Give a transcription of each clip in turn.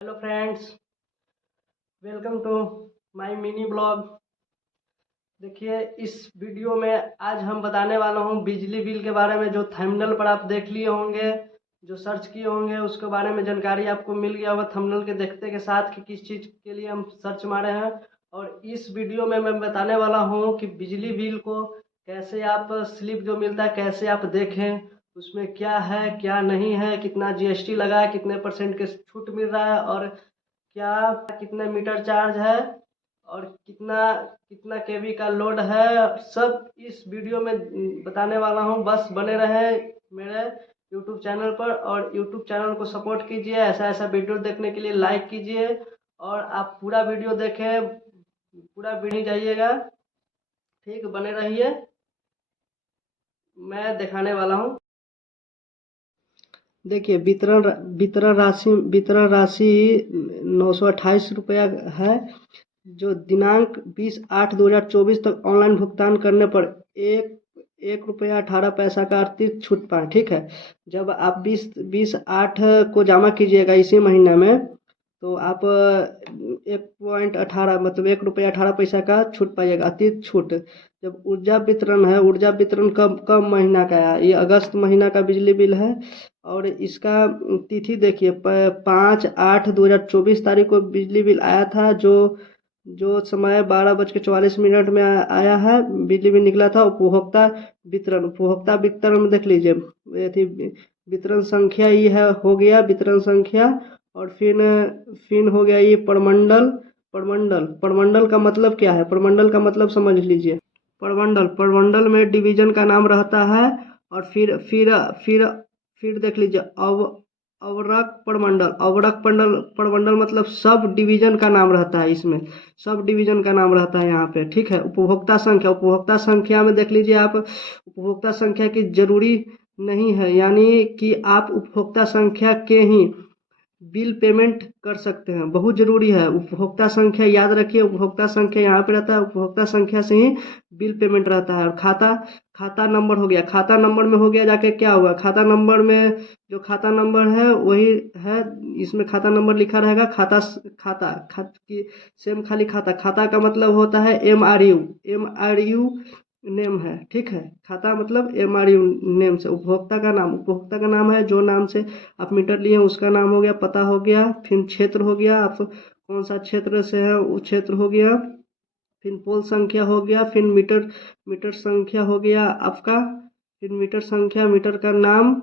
Hello friends, welcome to my mini blog. देखिए, इस video में आज हम बताने वाला हूँ बिजली बिल के बारे में। जो थंबनेल पर आप देख लिए होंगे, जो सर्च किए होंगे, उसके बारे में जानकारी आपको मिल गया होगा थंबनेल के देखते के साथ कि किस चीज़ के लिए हम सर्च मारे हैं। और इस वीडियो में मैं बताने वाला हूँ कि बिजली बिल को कैसे आप स्लिप जो मिलता है कैसे आप देखें, उसमें क्या है क्या नहीं है, कितना जीएसटी लगा है, कितने परसेंट के छूट मिल रहा है, और क्या कितना मीटर चार्ज है, और कितना कितना केवी का लोड है। सब इस वीडियो में बताने वाला हूँ। बस बने रहें मेरे यूट्यूब चैनल पर, और यूट्यूब चैनल को सपोर्ट कीजिए। ऐसा ऐसा वीडियो देखने के लिए लाइक कीजिए, और आप पूरा वीडियो देखें, पूरा वीडियो जाइएगा। ठीक, बने रहिए, मैं दिखाने वाला हूँ। देखिए, वितरण राशि 928 रुपया है, जो दिनांक 20/8/2024 तक ऑनलाइन भुगतान करने पर एक 1 रुपया 18 पैसा का अतिरिक्त छूट पाएँ। ठीक है, जब आप 20/8 को जमा कीजिएगा इसी महीने में, तो आप 1.18 मतलब 1 रुपया 18 पैसा का छूट पाइएगा, अतिरिक्त छूट। जब ऊर्जा वितरण है, ऊर्जा वितरण कब कब महीना का है, ये अगस्त महीना का बिजली बिल है। और इसका तिथि देखिए, 5/8/2024 तारीख को बिजली बिल आया था। जो जो समय 12:44 में आया है, बिजली बिल निकला था। उपभोक्ता वितरण में देख लीजिए, ये थी वितरण संख्या, ये है हो गया वितरण संख्या। और फिर हो गया ये प्रमंडल। प्रमंडल का मतलब क्या है? प्रमंडल का मतलब समझ लीजिए। प्रमंडल में डिवीजन का नाम रहता है। और फिर देख लीजिए, अवरक प्रमंडल मतलब सब डिवीजन का नाम रहता है। इसमें सब डिवीजन का नाम रहता है यहाँ पे। ठीक है, उपभोक्ता संख्या में देख लीजिए आप, उपभोक्ता संख्या की जरूरी नहीं है, यानी कि आप उपभोक्ता संख्या के ही बिल पेमेंट कर सकते हैं। बहुत ज़रूरी है उपभोक्ता संख्या, याद रखिए। उपभोक्ता संख्या यहाँ पे रहता है, उपभोक्ता संख्या से ही बिल पेमेंट रहता है। और खाता नंबर हो गया, खाता नंबर में हो गया जाके क्या हुआ, खाता नंबर में जो खाता नंबर है वही है, इसमें खाता नंबर लिखा रहेगा। की सेम खाली खाता का मतलब होता है एम आर यू नेम है। ठीक है, खाता मतलब एम आर यू नेम से उपभोक्ता का नाम है। जो नाम से आप मीटर लिए उसका नाम हो गया, पता हो गया। फिर क्षेत्र हो गया, आप कौन सा क्षेत्र से है वो क्षेत्र हो गया। फिर पोल संख्या हो गया। फिर मीटर संख्या हो गया आपका। फिर मीटर संख्या, मीटर का नाम,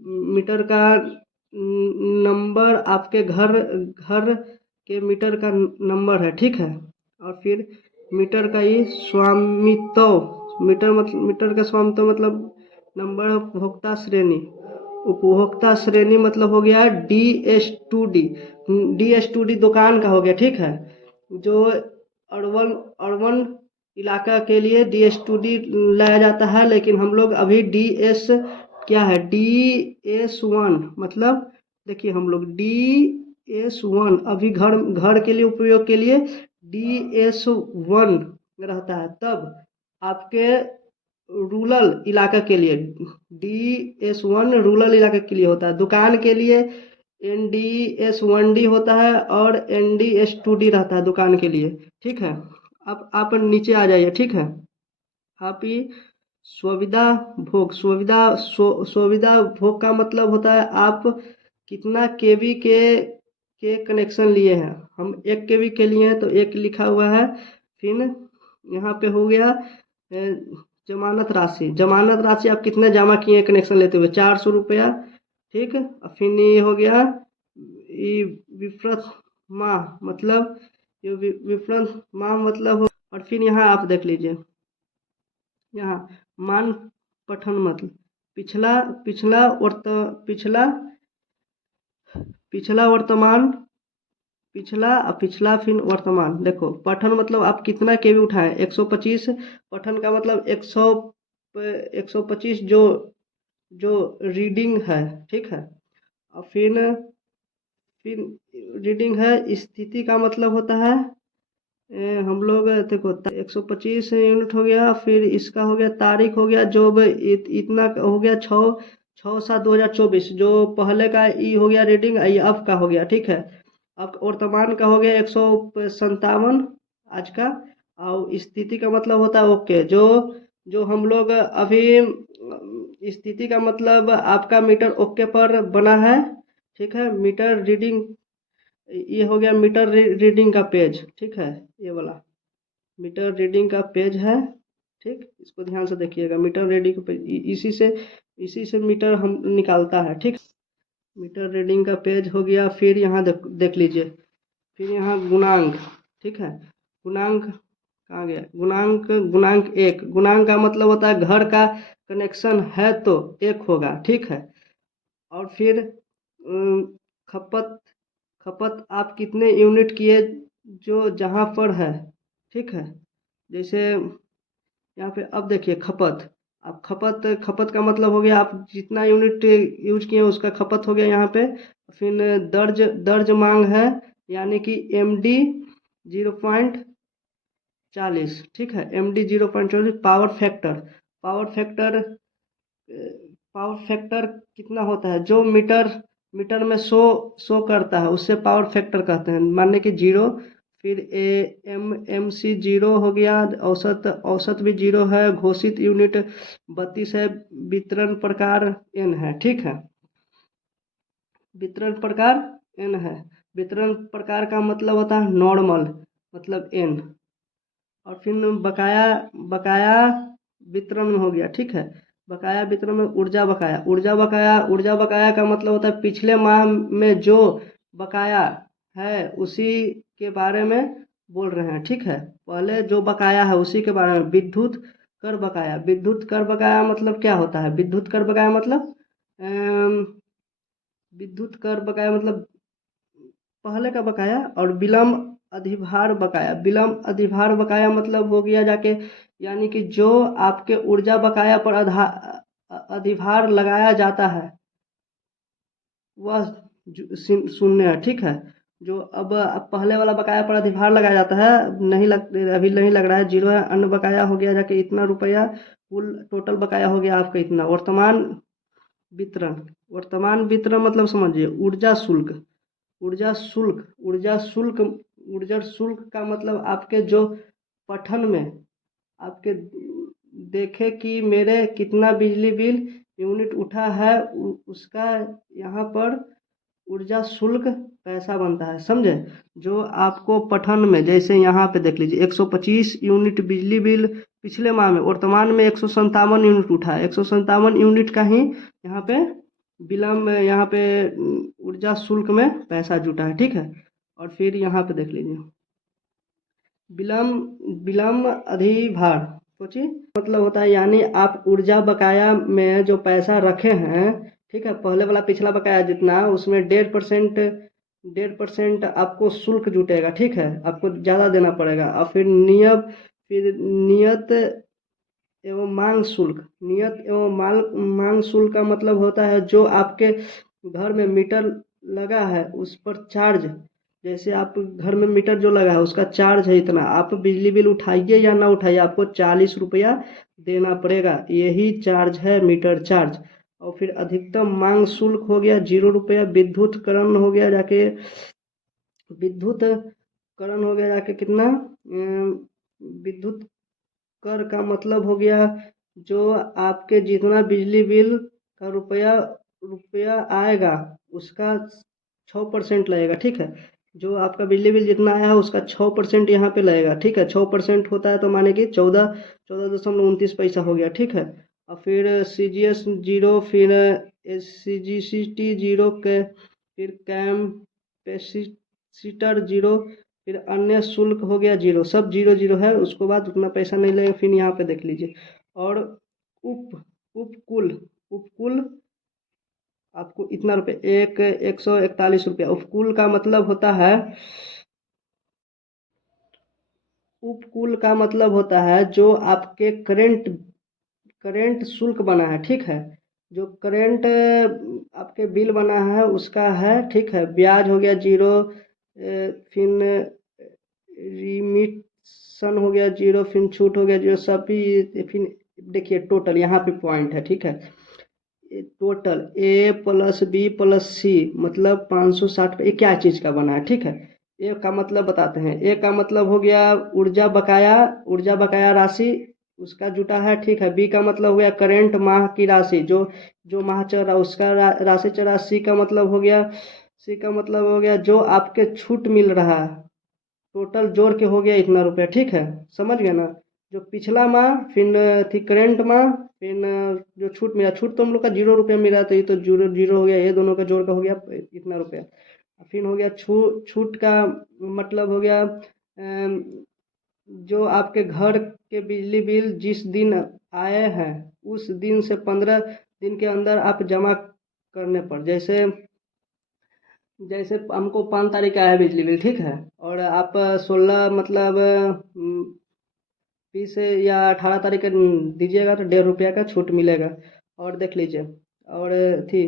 मीटर का नंबर, आपके घर घर के मीटर का नंबर है। ठीक है, और फिर मीटर का ये स्वामित्व, मीटर का स्वामित्व मतलब नंबर, उपभोक्ता श्रेणी मतलब हो गया डी एस टू डी दुकान का हो गया। ठीक है, जो अर्बन अर्बन इलाका के लिए डी लाया जाता है, लेकिन हम लोग अभी क्या है, DS1 मतलब, देखिए हम लोग DS1 अभी घर घर के लिए उपयोग के लिए DS1 रहता है। तब आपके रूरल इलाका के लिए DS1 रूरल इलाके के लिए होता है। दुकान के लिए NDS1D होता है, और NDS2D रहता है दुकान के लिए। ठीक है, अब आप नीचे आ जाइए। ठीक है, आप ये सुविधा भोग का मतलब होता है आप कितना केवी के कनेक्शन लिए हैं। हम 1 केवी के लिए हैं, तो 1 लिखा हुआ है। फिर यहाँ पे हो गया जमानत राशि आप कितने जमा किए कनेक्शन लेते हुए, 400 रुपया। ठीक, और फिर ये हो गया ये विफरत माह मतलब, ये विफरत माह मतलब और फिर यहाँ आप देख लीजिए, यहाँ मान पठन मतलब पिछला पिछला वर्त पिछला पिछला वर्तमान, पिछला फिर वर्तमान। देखो, पठन मतलब आप कितना केवी उठाएं, 125। पठन का मतलब 125 जो रीडिंग है। ठीक है, और फिर रीडिंग है। स्थिति का मतलब होता है हम लोग देखो, 125 यूनिट हो गया। फिर इसका हो गया तारीख, हो गया जो इतना हो गया, 6/7/2024 जो पहले का ई हो गया रीडिंग, ये अब का हो गया, ठीक है। अब वर्तमान का हो गया 157 आज का। और स्थिति का मतलब होता है ओके। जो जो हम लोग अभी स्थिति का मतलब आपका मीटर ओके पर बना है, ठीक है। मीटर रीडिंग, ये हो गया मीटर रीडिंग का पेज, ठीक है। ये वाला मीटर रीडिंग का पेज है, ठीक। इसको ध्यान से देखिएगा, मीटर रीडिंग का पेज इसी से मीटर हम निकालता है, ठीक। मीटर रीडिंग का पेज हो गया। फिर यहाँ देख लीजिए, फिर यहाँ गुणांक, ठीक है। गुणांक कहाँ गया? गुणांक एक। गुणांक का मतलब होता है घर का कनेक्शन है तो एक होगा, ठीक है। और फिर खपत, खपत आप कितने यूनिट किए जो जहाँ पर है, ठीक है। जैसे यहाँ पे अब देखिए खपत, आप खपत का मतलब हो गया आप जितना यूनिट यूज किए उसका खपत हो गया यहाँ पे। फिर दर्ज मांग है, यानी कि MD 0.40, ठीक है। MD 0.40। Power factor power factor कितना होता है? जो मीटर मीटर में शो करता है उससे पावर फैक्टर कहते हैं, मानने की जीरो। फिर MC जीरो हो गया। औसत औसत भी जीरो है। घोषित यूनिट 32 है। वितरण प्रकार N है, ठीक है। वितरण प्रकार N है। वितरण प्रकार का मतलब होता है नॉर्मल, मतलब N। और फिर बकाया वितरण में हो गया, ठीक है। बकाया वितरण में ऊर्जा बकाया का मतलब होता है पिछले माह में जो बकाया है उसी के बारे में बोल रहे हैं, ठीक है। पहले जो बकाया है उसी के बारे में। विद्युत कर बकाया मतलब क्या होता है? विद्युत कर बकाया मतलब पहले का बकाया। और विलम्ब अधिभार बकाया मतलब हो गया जाके, यानी कि जो आपके ऊर्जा बकाया पर अधिभार लगाया जाता है वह शून्य है, ठीक है। जो अब पहले वाला बकाया पर अधिभार लगाया जाता है, अभी नहीं लग रहा है, जीरो है। अन्य बकाया हो गया जाके इतना रुपया। कुल टोटल बकाया हो गया आपका इतना। वर्तमान वितरण मतलब समझिए ऊर्जा शुल्क का मतलब आपके जो पठन में आपके देखे कि मेरे कितना बिजली बिल यूनिट उठा है उसका यहाँ पर ऊर्जा शुल्क पैसा बनता है, समझे। जो आपको पठन में, जैसे यहाँ पे देख लीजिए 125 यूनिट बिजली बिल पिछले माह में, वर्तमान में 157 यूनिट उठा है। 157 यूनिट का ही यहाँ पे विलम्ब, यहाँ पे ऊर्जा शुल्क में पैसा जुटा है, ठीक है। और फिर यहाँ पे देख लीजिए विलम्ब अधिभार, सोचिए मतलब होता है, यानी आप ऊर्जा बकाया में जो पैसा रखे हैं, ठीक है। पहले वाला पिछला बकाया जितना उसमें 1.5% आपको शुल्क जुटेगा, ठीक है। आपको ज़्यादा देना पड़ेगा। और फिर नियत एवं मांग शुल्क का मतलब होता है जो आपके घर में मीटर लगा है उस पर चार्ज। जैसे आप घर में मीटर जो लगा है उसका चार्ज है इतना, आप बिजली बिल उठाइए या ना उठाइए आपको 40 रुपया देना पड़ेगा, यही चार्ज है मीटर चार्ज। और फिर अधिकतम मांग शुल्क हो गया 0 रुपया। विद्युत करण हो गया जाके कितना? विद्युत कर का मतलब हो गया जो आपके जितना बिजली बिल का रुपया आएगा उसका 6% लगेगा, ठीक है। जो आपका बिजली बिल जितना आया है उसका 6% यहाँ पे लगेगा, ठीक है। 6% होता है तो माने कि 14.29 पैसा हो गया, ठीक है। और फिर CGS जीरो, फिर CGCT जीरो के, फिर कैपेसिटर जीरो, फिर अन्य शुल्क हो गया जीरो। सब जीरो जीरो है, उसको बाद उतना पैसा नहीं लगेगा। फिर यहाँ पे देख लीजिए। और उप उपकुल उपकुल आपको इतना रुपये, 141 रुपया। उपकुल का मतलब होता है जो आपके करेंट शुल्क बना है, ठीक है। जो करेंट आपके बिल बना है उसका है, ठीक है। ब्याज हो गया जीरो। फिर रिमिशन हो गया जीरो, फिर छूट हो गया जीरो, सब भी। फिर देखिए टोटल यहाँ पे पॉइंट है, ठीक है। Total A plus B plus सी मतलब 560 ये क्या चीज़ का बना है, ठीक है। ए का मतलब बताते हैं। ए का मतलब हो गया ऊर्जा बकाया राशि उसका जुटा है, ठीक है। बी का मतलब हो गया करेंट माह की राशि जो जो माह चल रहा है उसका राशि चल रहा है। सी का मतलब हो गया जो आपके छूट मिल रहा है, टोटल जोड़ के हो गया इतना रुपया, ठीक है। समझ गए ना। जो पिछला माह फिर थी करेंट माह फिर जो छूट मिला, छूट तो हम लोग का 0 रुपया मिला तो ये तो जीरो जीरो हो गया, ये दोनों का जोड़ का हो गया इतना रुपया। फिर हो गया छूट का मतलब हो गया जो आपके घर के बिजली बिल जिस दिन आए हैं उस दिन से 15 दिन के अंदर आप जमा करने पर, जैसे जैसे हमको 5 तारीख का है बिजली बिल, ठीक है। और आप 16 मतलब 20 या 18 तारीख का दीजिएगा तो 1.5 रुपया का छूट मिलेगा। और देख लीजिए और थी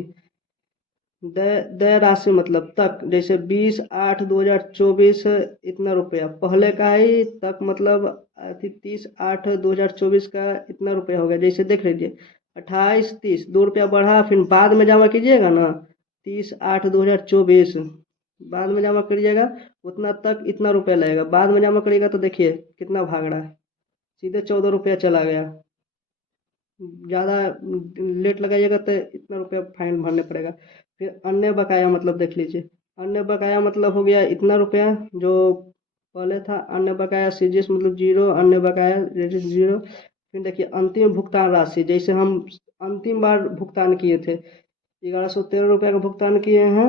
दय राशि मतलब तक, जैसे 20/8/2024 इतना रुपया पहले का ही तक मतलब 30/8/2024 का इतना रुपया हो गया। जैसे देख लीजिए 28 30 2 रुपया बढ़ा, फिर बाद में जमा कीजिएगा ना 30/8/2024 बाद में जमा करिएगा उतना तक इतना रुपया लगेगा। बाद में जमा करिएगा तो देखिए कितना भाग रहा है, सीधे 14 रुपया चला गया। ज़्यादा लेट लगाइएगा तो इतना रुपया फाइन भरने पड़ेगा। फिर अन्य बकाया मतलब देख लीजिए, अन्य बकाया मतलब हो गया इतना रुपया जो पहले था। अन्य बकाया सीजीएस मतलब जीरो, अन्य बकाया रेडिस जीरो। फिर देखिए अंतिम भुगतान राशि, जैसे हम अंतिम बार भुगतान किए थे 1113 रुपया का भुगतान किए हैं।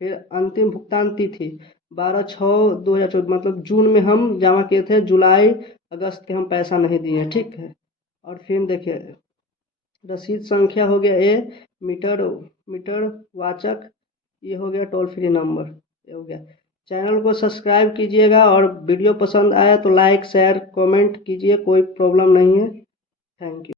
फिर अंतिम भुगतान तिथि 12/6/2024 मतलब जून में हम जमा किए थे, जुलाई अगस्त के हम पैसा नहीं दिए, ठीक है। और फिर देखिए रसीद संख्या हो गया ए, मीटर मीटर वाचक ये हो गया, टोल फ्री नंबर ये हो गया। चैनल को सब्सक्राइब कीजिएगा और वीडियो पसंद आया तो लाइक शेयर कमेंट कीजिए, कोई प्रॉब्लम नहीं है। Thank you.